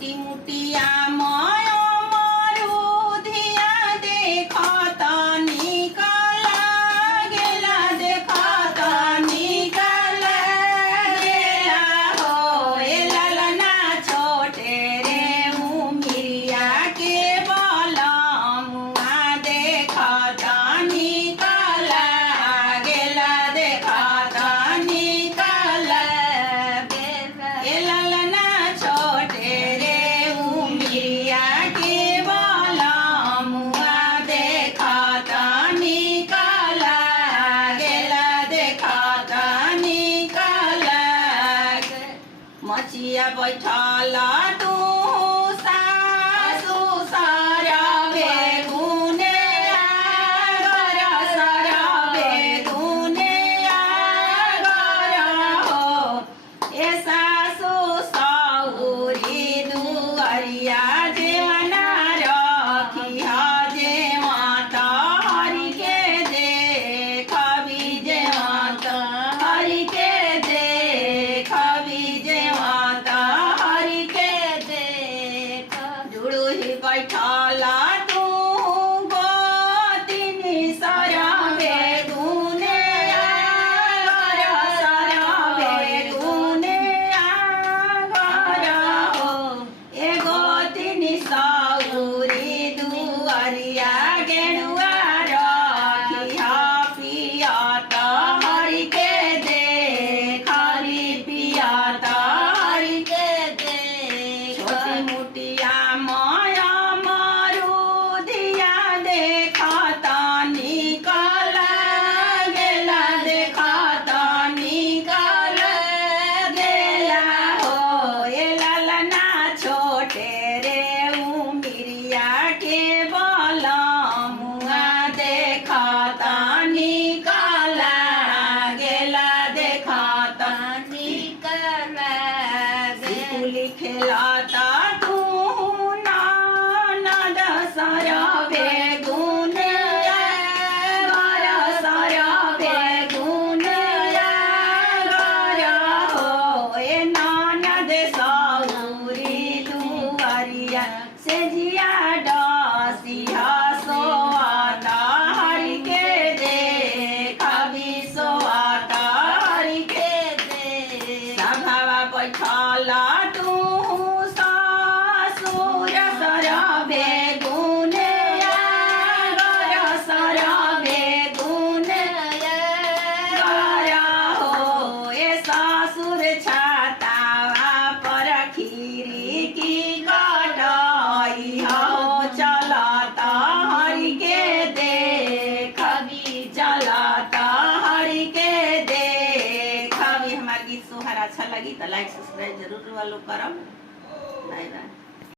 छोटी मुटिया माया मरुधिया देखत निकल गेला देखत निकल गेला हो ए ललना छोटे रे मुमिरिया के बलमुआ देखत निकल गेला देखत निकल ए ललना छोटे रे मुमिरिया के बलमुआ देखत निकल गेला देखत निकल मचिया बैठल तू सासु सरबे गुने गर सरबे गुने गर हो ए सासु सौरी दुअरिया जेवना रखिह जे माता हरि के देखबी जे माता हरि के देखबी जे माता हरि के देख जुड़ुही बैठल तू गोतिनी सरबे गुने गर सरबे गुने गर हो ए गोतिनी सौरी दुअरिया गेरुआ रखिह पियत हरि के देखरी पियत हरि के देख छोटी मुटिया माया मरुधिया देखत निकल गेला देखत निकल गेला हो ए ललना छोटे रे उमिरिया के बलमुआ देखत निकल गेला देखत निकल सिकुली खेलत तू ननद सरबे गुने गर सरबे गुने गर हो ए ननद सौरी दुअरिया से जिया डसिह सोअत हरि के देखबी सोअत हरि के देख सभावा बैठल तू ससुर सरबे गुने गर सरबे गुने गर हो ए ससुर छातावा पर खीरी की कटई हो चलत हरि के देखबी चलत हरि के देखबी। हमार गीत सोहर अच्छा लगी तो लाइक सब्सक्राइब जरूर वालों करब। Bye by.